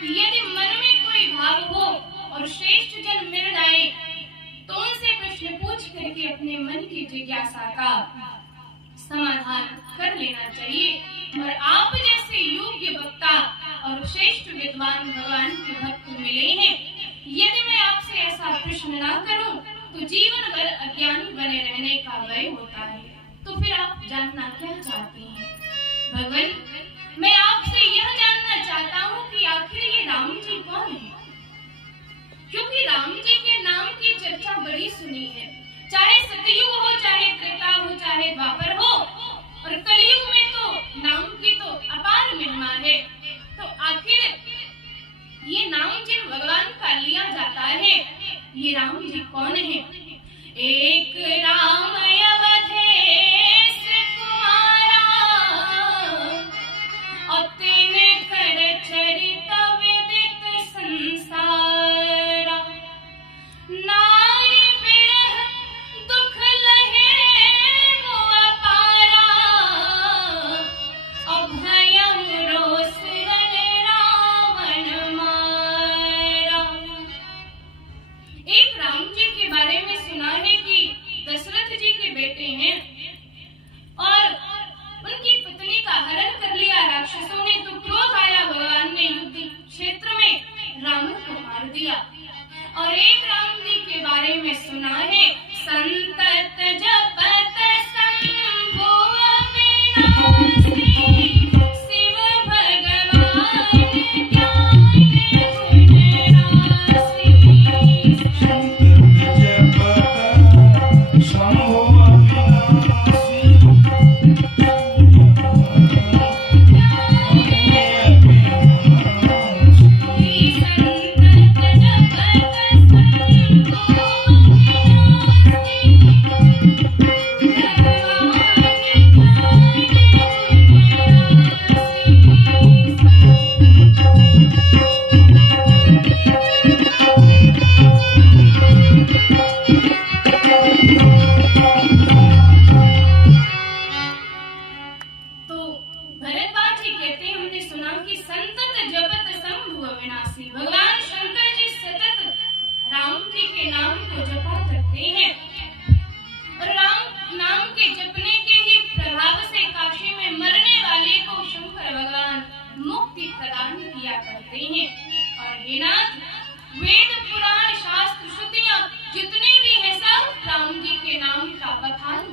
यदि मन में कोई भाव हो और श्रेष्ठ जन मिल जाए तो उनसे प्रश्न पूछ करके अपने मन की जिज्ञासा का समाधान कर लेना चाहिए। और आप जैसे योग्य वक्ता और श्रेष्ठ विद्वान भगवान के भक्त मिले हैं, यदि मैं आपसे ऐसा प्रश्न ना करूं तो जीवन भर अज्ञानी बने रहने का भय होता है। तो फिर आप जानना क्या चाहते हैं? भगवान, मैं आपसे यह जानना चाहता हूँ कि आखिर ये राम जी कौन है? क्योंकि राम जी के नाम की चर्चा बड़ी सुनी है, चाहे सतयुग हो, चाहे त्रेता हो, चाहे द्वापर हो, और कलयुग में तो नाम की तो अपार महिमा है। तो आखिर ये नाम जिन भगवान का लिया जाता है, ये राम जी कौन है? एक राम अवधेश कुमारा और तीन कर चरित विदित संसारा, नारी बिरह दुख लहे वो अपारा, अभयम रोष रन रावण मारा। एक राम जी के बारे में सुना है कि दशरथ जी के बेटे हैं और उनकी पत्नी का हरण कर लिया राक्षसों ने, तो क्रोध आया, भगवान ने युद्ध क्षेत्र में रावण को मार दिया। और एक राम जी के बारे में सुना है, संतत जपत शंभु अविनाशी, शिव भगवान ज्ञान गुण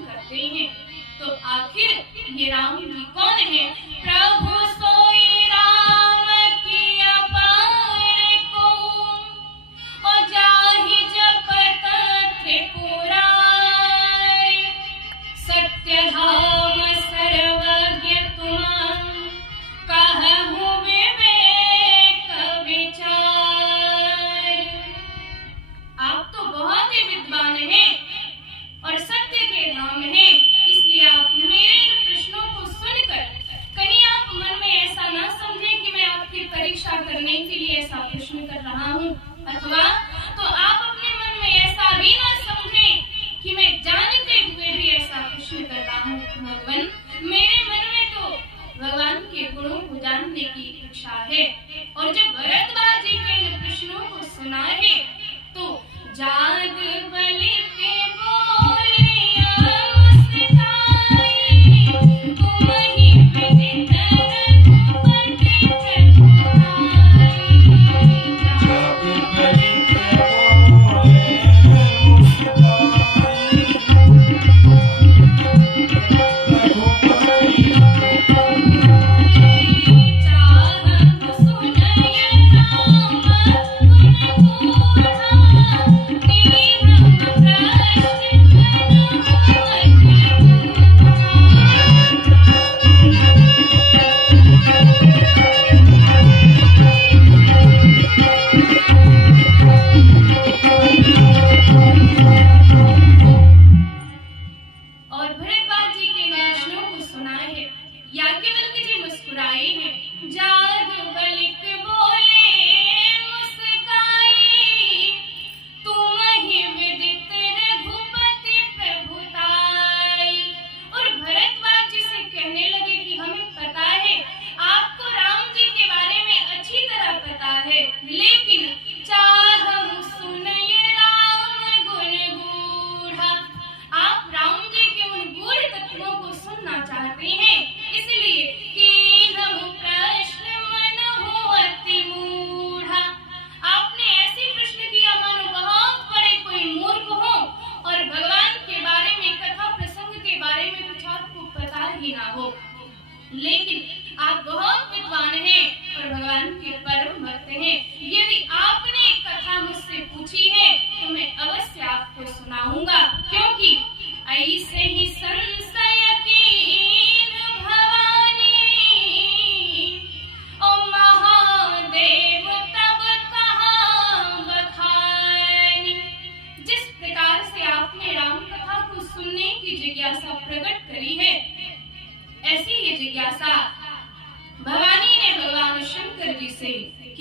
राशि। तो आखिर ये राम जी कौन है? प्रभु सोई राम की अपार को, और जाहि जपत त्रिपुरारी, सत्य धाम सर्वज्ञ तुम, कहु विवेक विचार। आप तो बहुत ही विद्वान हैं और सत्य के धाम हैं, इसलिए आप मेरे इन प्रश्नों को सुनकर कहीं आप मन में ऐसा ना समझें कि मैं आपकी परीक्षा करने के लिए ऐसा प्रश्न कर रहा हूँ, अथवा तो आप अपने मन में ऐसा भी ना समझें कि मैं जानते हुए भी ऐसा प्रश्न कर रहा हूँ। भगवान, मेरे मन में तो भगवान के गुणों को जानने की इच्छा है, और जब भरद्वाज जी के इन प्रश्नों को सुना है तो जाग बलि के बोलिया मुस्काई, तुम ही विदित रघुपति चतुराई। जाग बलि के बोले मुस्काई, रघुपति चाहत सुनय राम गुण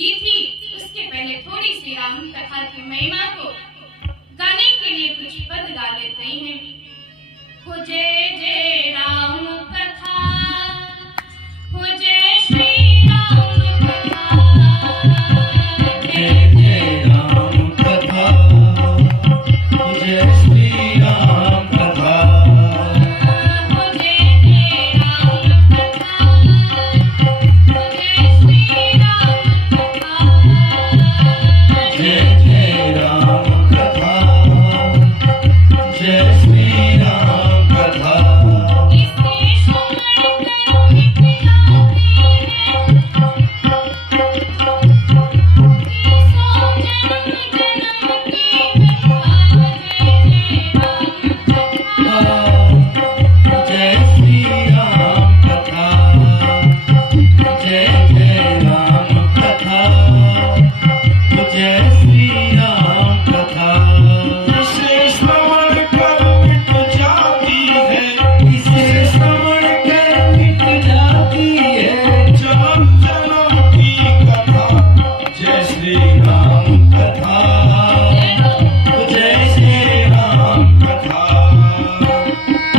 की थी, उसके पहले थोड़ी सी राम कथा की महिमा को गाने के लिए कुछ पद गा लेते हैं। हो जय जय राम कथा, हो जय श्री राम कथा, जय जय राम कथा, जय श्री राम कथा, हो जय जय राम कथा, हो जय श्री राम कथा, जय जय राम कथा, जय श्री राम कथा। इसके श्रवण करो मिट जाती है, तीसों जन्म जन्म की व्यथा। जय जय राम कथा, जय जय राम कथा, जय श्री राम कथा। इसे श्रवण कर मिट जाती है, इसे श्रवण कर मिट जाती है जन्म जन्म की कथा। जय श्री राम कथा, जय श्री राम कथा,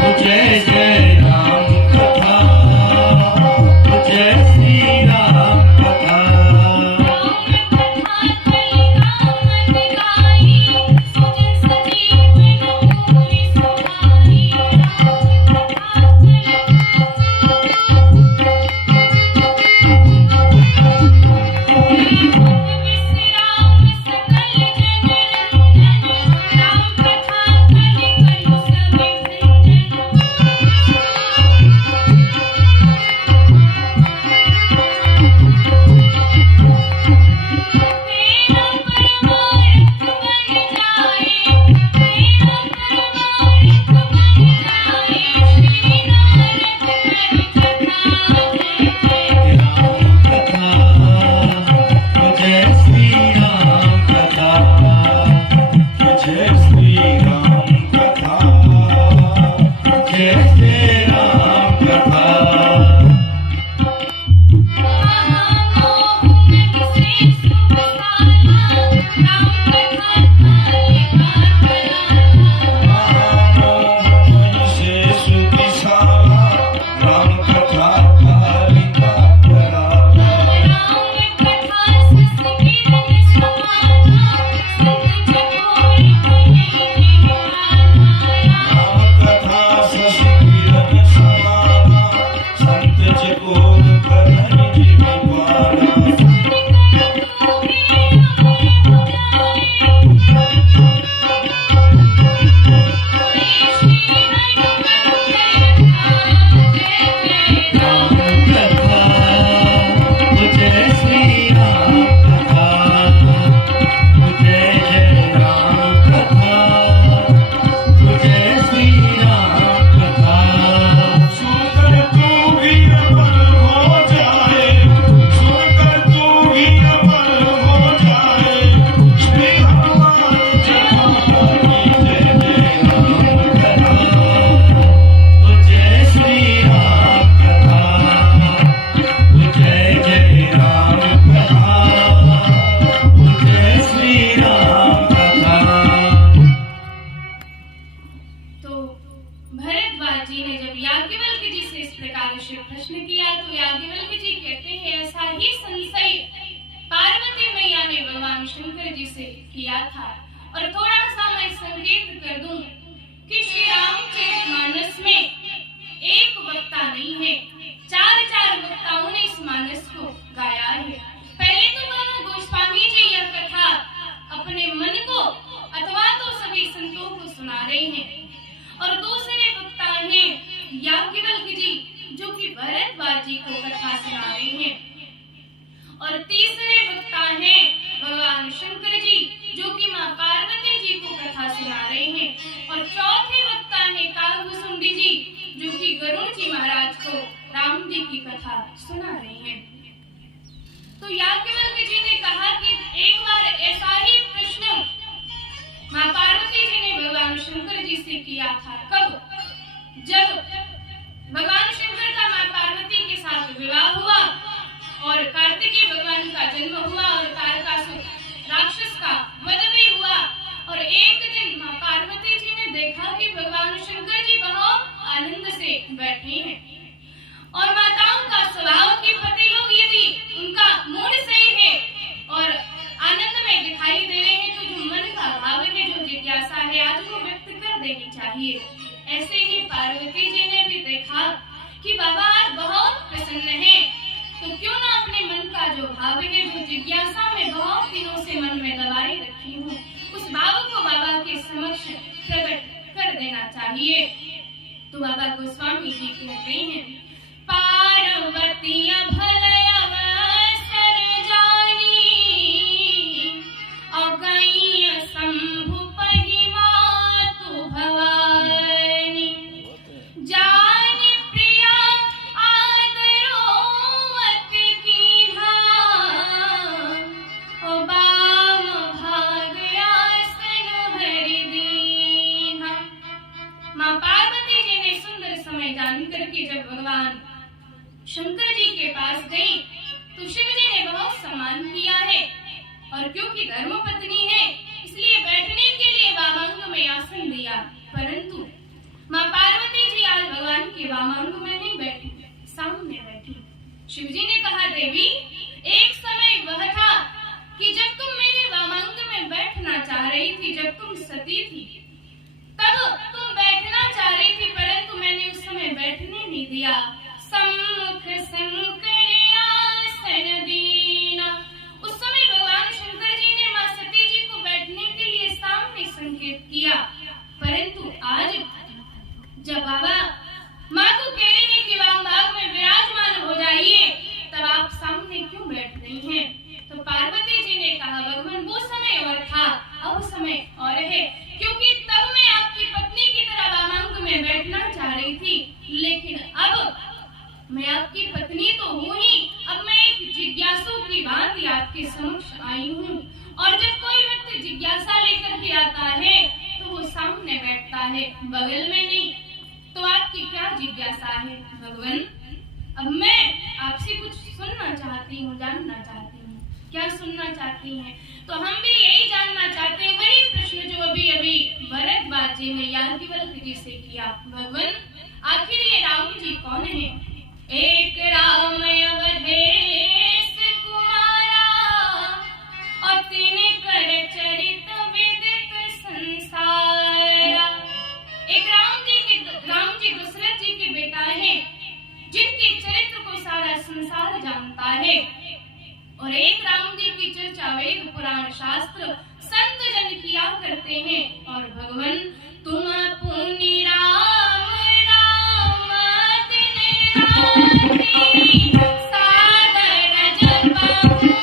जय जय राम कथा, जय श्री राम कथा। किया था। और थोड़ा सा मैं संकेत कर दूं कि श्री रामचरितमानस में एक वक्ता नहीं है, चार वक्ताओं ने इस मानस को गाया है। पहले तो दोनों गोस्वामी जी यह कथा अपने मन को अथवा तो सभी संतों को सुना रहे हैं, और दूसरे वक्ता हैं याज्ञवल्क्य जी जो कि भरद्वाज जी को कथा सुना रहे हैं, और तीसरे वक्ता हैं भगवान शंकर जी जो कि मां पार्वती जी को कथा सुना रहे हैं, और चौथे वक्ता हैं कागभूषुंडी जी जो कि गरुड़ जी महाराज को राम जी की कथा सुना रहे हैं। तो याज्ञवल्क्य जी ने कहा कि एक बार ऐसा ही प्रश्न मां पार्वती जी ने भगवान शंकर जी से किया था। कब? जब भगवान शंकर का मां पार्वती के साथ विवाह हुआ और कार्तिकेय भगवान का जन्म हुआ, और स्वामी जी कहते हैं, पार्वती भलय अवसर जानी, और गई शंभु पहि मातु भवानी। जानि प्रिया आदरोवत कीन्हा, ओ बाम भाग आसन हरि दीन्हा। माँ पार्वती जी ने सुंदर समय जान करके जब भगवान शंकर जी के पास गई तो शिव जी ने बहुत सम्मान किया है, और क्योंकि धर्मपत्नी है इसलिए बैठने के लिए वामांग में आसन दिया। परंतु माँ पार्वती जी आज भगवान के वामांग में नहीं बैठी, सामने बैठी। शिव जी ने कहा, देवी एक समय वह था कि जब तुम मेरे वामांग में बैठना चाह रही थी, जब तुम सती थी तब तुम बैठना चाह रही थी, परंतु मैंने उस समय बैठने नहीं दिया। सम्मुख शंकर आसन दीना। उस समय भगवान शंकर जी ने माँ सती जी को बैठने के लिए सामने संकेत किया, परंतु आज जब बाबा माँ को कह रही है कि वाम भाग में विराजमान हो जाइए, तब आप सामने क्यों बैठ रही हैं? तो पार्वती जी ने कहा, भगवान वो समय और था, अब समय और है, क्योंकि तब मैं आपकी पत्नी की तरह वामांग में बैठना चाह रही थी, लेकिन अब मैं आपकी पत्नी तो हूँ ही, अब मैं एक जिज्ञासु की भांति आपके समक्ष आई हूँ। और जब कोई व्यक्ति जिज्ञासा लेकर के आता है तो वो सामने बैठता है, बगल में नहीं। तो आपकी क्या जिज्ञासा है भगवान? अब मैं आपसे कुछ सुनना चाहती हूँ, जानना चाहती हूँ। क्या सुनना चाहती हैं? तो हम भी यही जानना चाहते हैं, वही प्रश्न जो अभी अभी भरद्वाज जी ने याज्ञवल्क्य जी से किया। भगवान आखिर ये राम जी कौन है? एक राम अवधेश कुमारा, और तीन कर चरित विदित संसारा। एक राम जी दशरथ जी के बेटा हैं, जिनके चरित्र को सारा संसार जानता है। और एक राम जी की चर्चा वेद पुराण शास्त्र संत जन किया करते हैं। और भगवान तुम पुनि राम राम दिन राति, सादर जपहु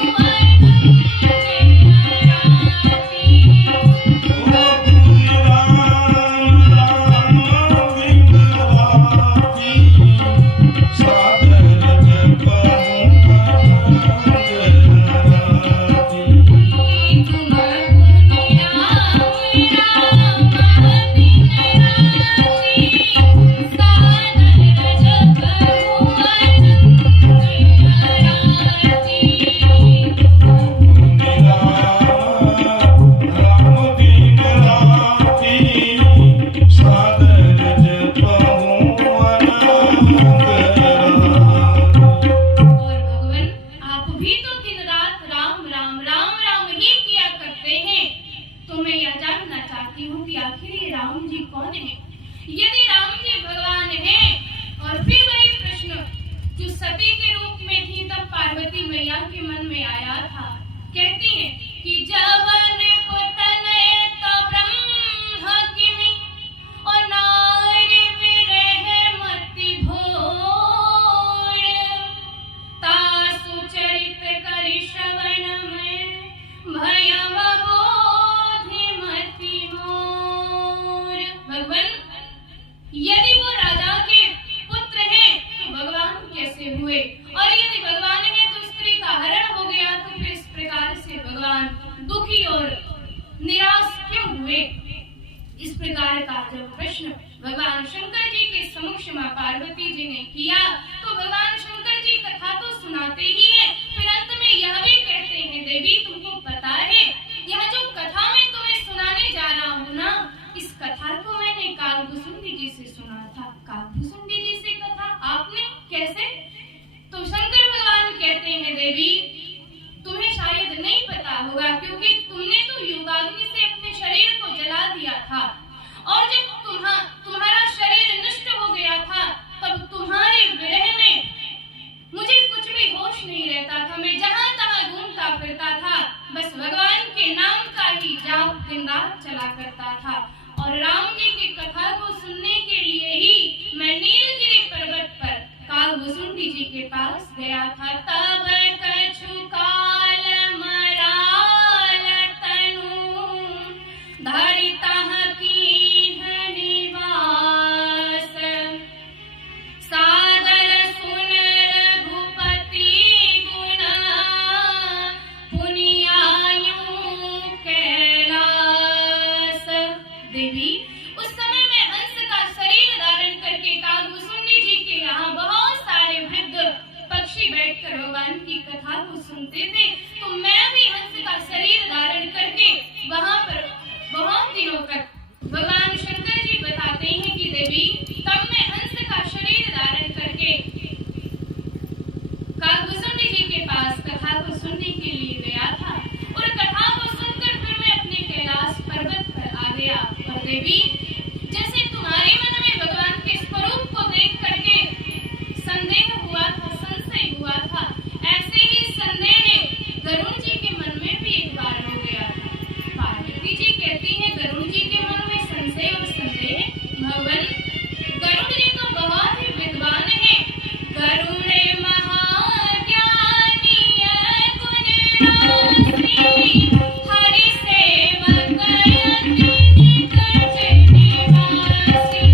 भगवान शंकर जी के समक्ष मां पार्वती जी ने किया तो भगवान शंकर जी कथा तो सुनाते ही हैं, फिर अंत में यह भी कहते हैं, देवी तुमको पता है यह जो कथा मैं तुम्हें सुनाने जा रहा हूँ ना, इस कथा को मैंने कालभूषुंडी जी से सुना था। कालभूषुंडी जी से कथा आपने कैसे? तो शंकर भगवान कहते हैं, देवी तुम्हें शायद नहीं पता होगा, क्योंकि तुमने तो योगाग्नि से अपने शरीर को जला दिया था, और जब तुम्हारा शरीर नष्ट हो गया था तब तुम्हारे विरह में मुझे कुछ भी होश नहीं रहता था। मैं जहां तहां घूमता फिरता था, बस भगवान के नाम का ही जाप दिन रात चला करता था, और राम जी की कथा को सुनने के लिए ही मैं नील के पास गया था। तब कछु काल मराल तनु धरितः कीन्ह निवास। सादर सुन रघुपति गुण पुनियायु कैलास। देवी, उस समय में हंस का शरीर धारण करके कागभूषुंडी जी के यहाँ बहुत सारे वृद्ध पक्षी बैठकर भगवान की कथा को सुनते थे। तो मैं भी हंस का शरीर धारण करके वहां पर बहुत दिनों तक, भगवान शंकर जी बताते हैं कि देवी, तब मैं हंस का शरीर धारण करके कागभूषुंडी जी के पास कथा को सुनने के लिए गया था। और कथा को सुनकर फिर मैं अपने कैलाश पर्वत पर आ गया। और देवी, जैसे तुम्हारे मन में भगवान के स्वरूप को देख करके संदेह हुआ था, संशय हुआ था, ऐसे ही संदेह गरुड़ जी के मन में भी एक बार हो गया था। पार्वती जी कहती हैं, गरुड़ जी के मन में संशय और संदेह, भगवान गरुड़ जी तो बहुत ही विद्वान है। गरुड़े महाज्ञानी गुणराशि, हरि सेवक अति निकट निवासी।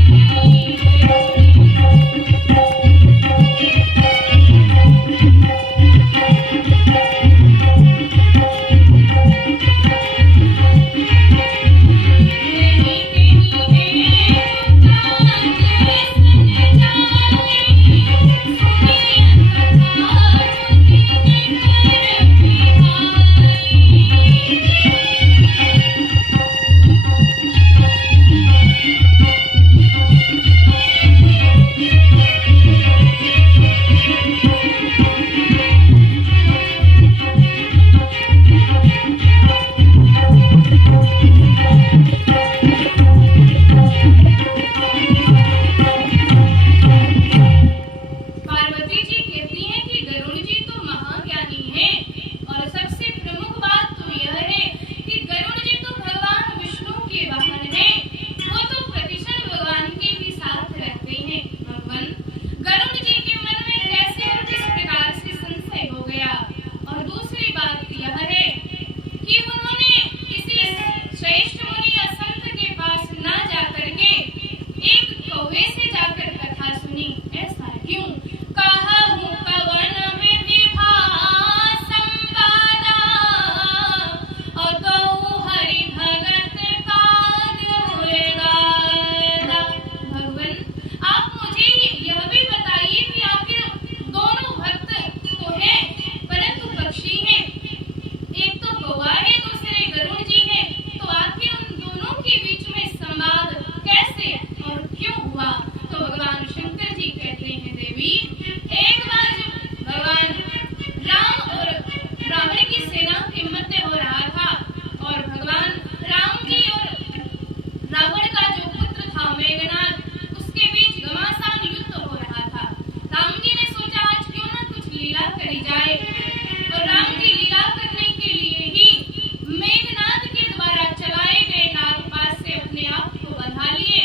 पार्वती जी कहती हैं कि गरुड़ जी तो महाज्ञानी हैं। और सबसे प्रमुख बात तो यह है कि गरुड़ जी तो भगवान विष्णु के वाहन हैं। वो तो प्रतिक्षण भगवान के भी साथ रहते हैं। भगवान गरुड़ जी के मन में कैसे और किस प्रकार से संशय हो गया। और दूसरी बात यह है कि उन्होंने किसी श्रेष्ठ मुनि या संत के पास ना जाकर के एक कौवे से जाकर कथा सुनी। ऐसा क्यों? कहूँ कवन विभा संवादा, और तो हरि भगत काज उड़गादा। भगवान, आप मुझे यह भी बताइए कि आखिर दोनों भक्त तो हैं, परंतु पक्षी हैं। एक तो कौवा है, दूसरे गरुड़ जी हैं। तो आखिर उन दोनों के बीच में संवाद कैसे और क्यों हुआ? तो भगवान शंकर जी कहते हैं, देवी, एक बार जब भगवान राम और रावण की सेना के मध्य हो रहा था, और भगवान राम जी और रावण का जो पुत्र था मेघनाद, उसके बीच घमासान युद्ध हो रहा था। राम जी ने सोचा आज क्यों ना कुछ लीला करी जाए। और राम जी लीला करने के लिए ही मेघनाद के द्वारा चलाए गए नागपाश से अपने आप को बंधा लिए।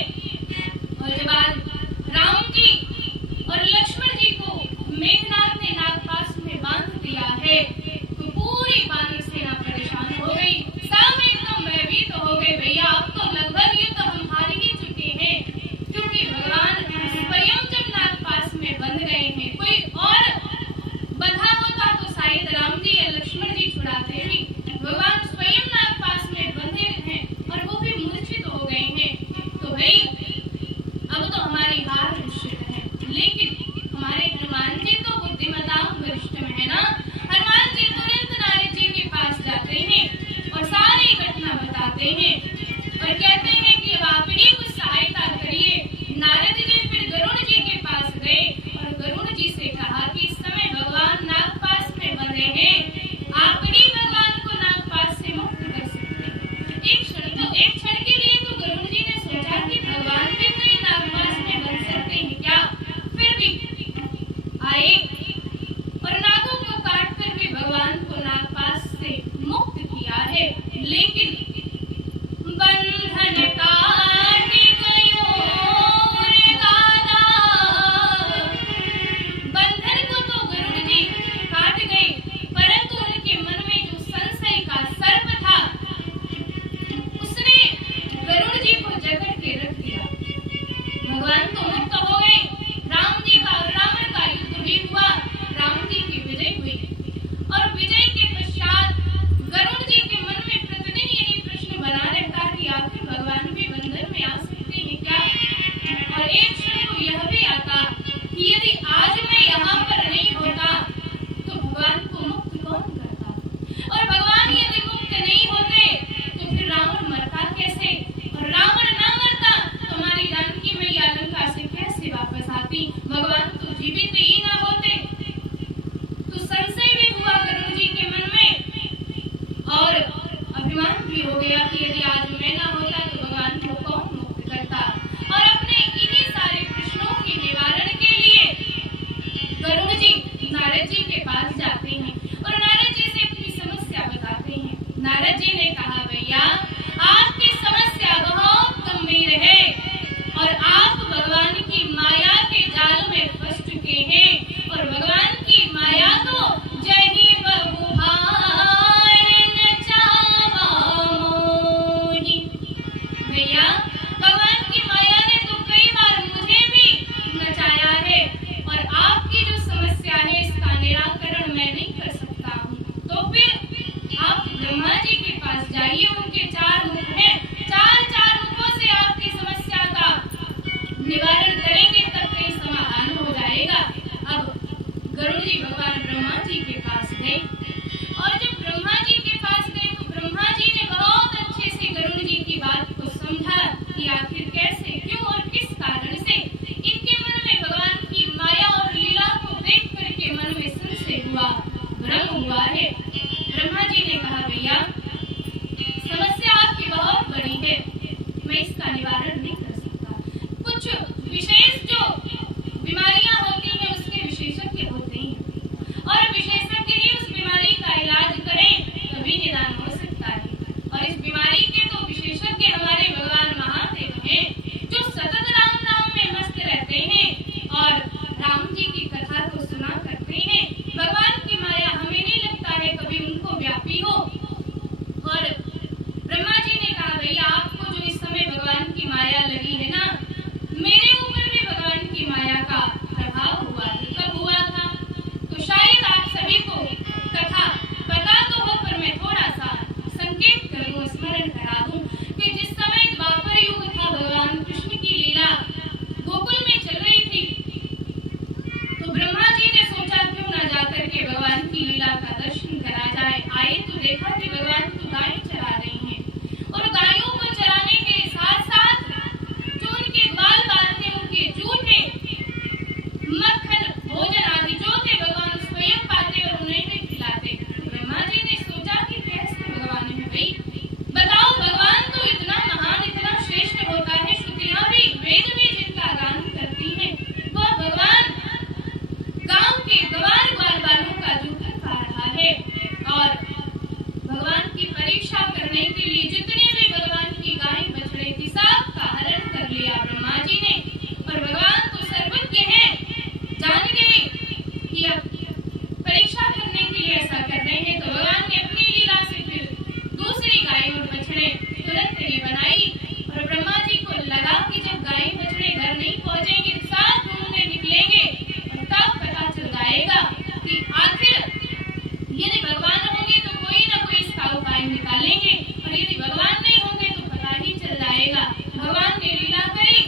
और जब आज राम जी और लक्ष्मण जी को मेघनाद ने नागपाश में बांध दिया है, तो पूरी वानर सेना परेशान हो गई। सब एकदम भयभीत हो गए। भैया, अब तो लगभग ये तो हम हार ही चुके हैं, क्योंकि भगवान स्वयं जब नागपाश में बंध गए हैं। कोई और बंधा होता तो शायद राम जी या लक्ष्मण जी छुड़ाते भी। भगवान स्वयं नागपाश में बंधे हैं और वो भी मूर्छित हो गए हैं। तो भाई, अब तो हमारी हार निश्चित है। लेकिन हमारे हनुमान जी तो बुद्धिमता वरिष्ठ में है ना। हनुमान जी तुरंत नारद जी के पास जाते हैं और सारी घटना बताते हैं और कहते हैं कि अब आप ही कुछ सहायता करिए। नारद जी फिर गरुड़ जी के पास गए और गरुड़ जी से कहा कि इस समय भगवान नागपाश में बंधे हैं, आप ही भगवान को नागपाश से मुक्त कर सकते हैं। एक क्षण के लिए तो गरुड़ जी ने सोचा कि भगवान भी कहीं नागपाश में बंध सकते हैं क्या। फिर भी आए और नागों को काट कर भी भगवान को नागपाश से मुक्त किया है। लेकिन भी हो गया कि यदि आज मैं ना होता तो भगवान को कौन मुक्त करता। और अपने इन्हीं सारे प्रश्नों के निवारण के लिए गरुड़ जी नारद जी के पास जाते हैं और नारद जी से अपनी समस्या बताते हैं। नारद जी ने कहा, भैया आपकी समस्या बहुत गंभीर है और आप भगवान की माया के जाल में फंस चुके हैं। और भगवान की माया तो जही बहु भार न चावा मोहि। भैया भगवान की माया ने तो कई बार मुझे भी नचाया है और आपकी जो समस्या है इसका निराकरण मैं नहीं कर सकता हूँ। तो फिर आप ब्रह्मा जी के पास जाइए, उनके 4 मुख हैं, 4 मुखों से आपकी समस्या का निवारण करेंगे, तब कहीं समाधान हो जाएगा। अब गरुड़ जी भगवान ब्रह्मा जी के पास गए और जब ब्रह्मा जी के पास गए तो ब्रह्मा जी ने बहुत अच्छे से गरुड़ जी की बात को समझा कि आखिर कैसे, क्यों और किस कारण से इनके मन में भगवान की माया और लीला को देख करके मन में संशय हुआ, भ्रम हुआ है। ब्रह्मा जी ने कहा, भैया समस्या आपकी बहुत बड़ी है, मैं इसका निवारण नहीं कर सकता। कुछ विशेष जो बीमारियां होती हैं उसके विशेषज्ञ होते हैं और विशेषज्ञ ही उस बीमारी का इलाज करें तभी निदान हो सकता है। और इस बीमारी के तो विशेषज्ञ हमारे भगवान महादेव हैं, जो सतत राम नाम में मस्त रहते हैं और राम जी की कथा को सुना करते हैं। भगवान की माया हमें नहीं लगता है कभी उनको व्यापी हो। और ब्रह्मा जी ने कहा, भैया आपको जो इस समय भगवान की माया लगी है ना, मेरे ऊपर भी भगवान की माया का प्रभाव हुआ है। कब हुआ था तो शायद आप सभी को कथा पता तो हो, पर मैं थोड़ा सा संकेत कर दूं, स्मरण करा दूं कि जिस समय द्वापर युग था, भगवान कृष्ण की लीला गोकुल में चल रही थी, तो ब्रह्मा जी ने सोचा क्यों ना जाकर के भगवान की लीला का दर्शन करा जाए। आए तो देखा कि भगवान तो गाय चरा रही हैं और गायों को चराने के साथ साथ जो उनके ग्वाल बाल थे उनके जूठे मक्खन भोजन आदि जो थे भगवान स्वयं पाते और उन्हें भी खिलाते। ब्रह्मा जी ने सोचा कि कैसे भगवान है भाई, बताओ भगवान तो इतना महान इतना श्रेष्ठ होता है, श्रुतियां भी वेद भी जिनका गान करती हैं, तो भगवान गांव के गवार ग्वाल बालों का जूठन खा रहा है। और भगवान की परीक्षा करने के लिए जितने भी भगवान की गाय बछड़े थी सब का हरण कर लिया ब्रह्मा जी ने। और भगवान तो सर्वज्ञ हैं, जान गए कि अब परीक्षा करने के लिए ऐसा कर रहे हैं, तो भगवान ने अपनी लीला से फिर दूसरी गाय और बछड़े तुरंत ही बनाई। और ब्रह्मा जी को लगा कि जब गाय बछड़े घर नहीं पहुंचेंगे तो साथ ढूंढने निकलेंगे और तब पता चल जाएगा कि आखिर यदि भगवान होंगे तो कोई ना कोई इसका उपाय निकालेंगे और यदि भगवान नहीं होंगे तो पता ही चल जाएगा। भगवान ने लीला करी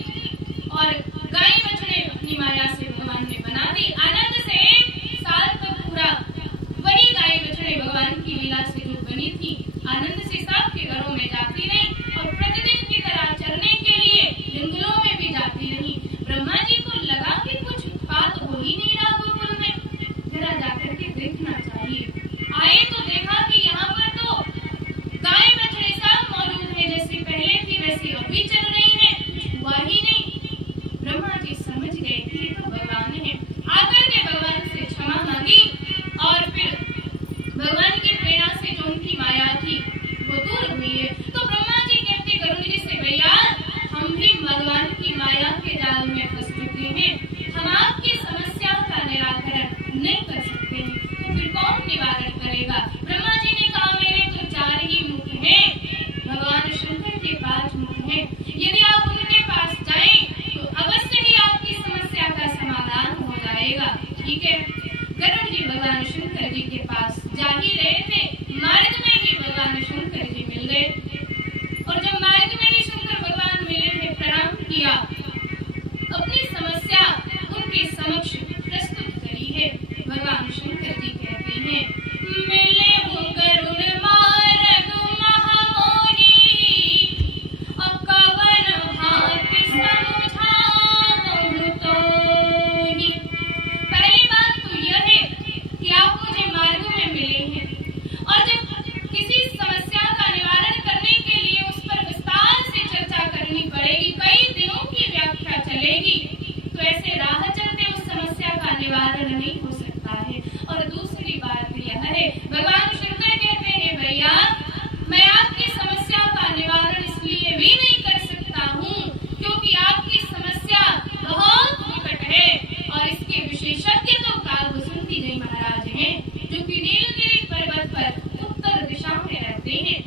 होते हैं।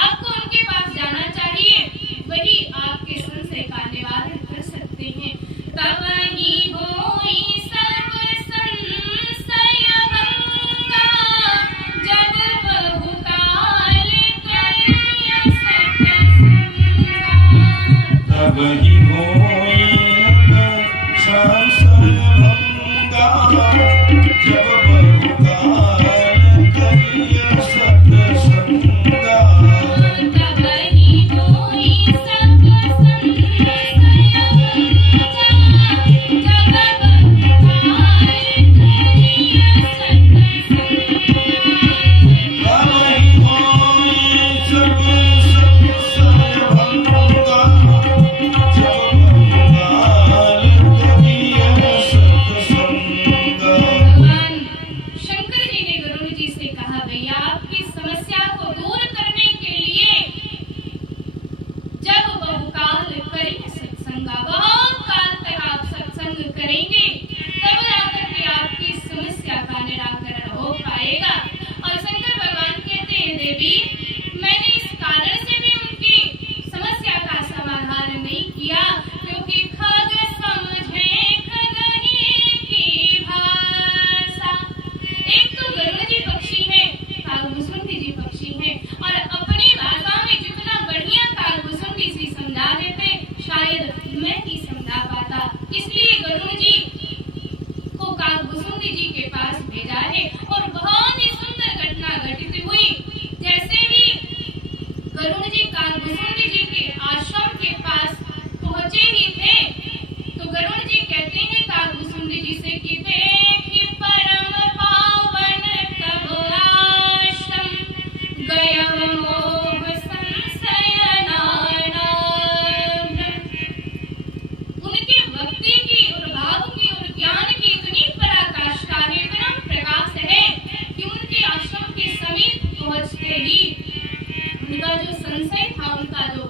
आपको उनके पास जाना चाहिए, वही आपके संशय का निवारण कर सकते हैं। तब ही होई सर्व संशय भंगा, जब बहुकाल करिय सत्संगा। तब ही होई संशय भंगा, जब बहुकाल करिय सत्संगा। तब ही होई सब संशय भंगा, जब बहुकाल करिय सत्संगा। तब ही होई सब संशय भंगा, जब बहुकाल करिय सत्संगा। भगवान शंकर जी ने गरुड़ जी से कहा, भैया आपकी समस्या को दूर करने के लिए जब बहुकाल करें सत्संगा, बहुत काल तक आप सत्संग करेंगे, तब जाकर के आपकी समस्या का निराकरण हो पाएगा। और शंकर भगवान कहते हैं, देवी मैंने इस कारण से भी उनकी समस्या का समाधान नहीं किया, क्योंकि खग समझे खगही की भाषा। एक तो गरुड़ जी पक्षी है, कालभुसुंडी जी पक्षी है, और अपनी भाषा में जितना बढ़िया कालभुसुंडी जी समझा देते, शायद मैं नहीं समझा पाता। इसलिए गरुड़ जी को कालभुसुंडी जी के पास भेजा है। और बहुत ही सुंदर घटना घटित हुई। जैसे ही गरुड़ जी कालभुसुंडी जी के आश्रम के पास पहुंचे ही थे, तो गरुड़ जी कहते हैं कालभुसुंडी जी से कि देखि परम पावन तब आश्रम, गयव मोह संशय नाना। उनके भक्ति की और भाव की और ज्ञान की इतनी पराकाष्ठा है, इतना प्रकाश है कि उनके आश्रम के समीप पहुंचते ही उनका जो संशय था, उनका जो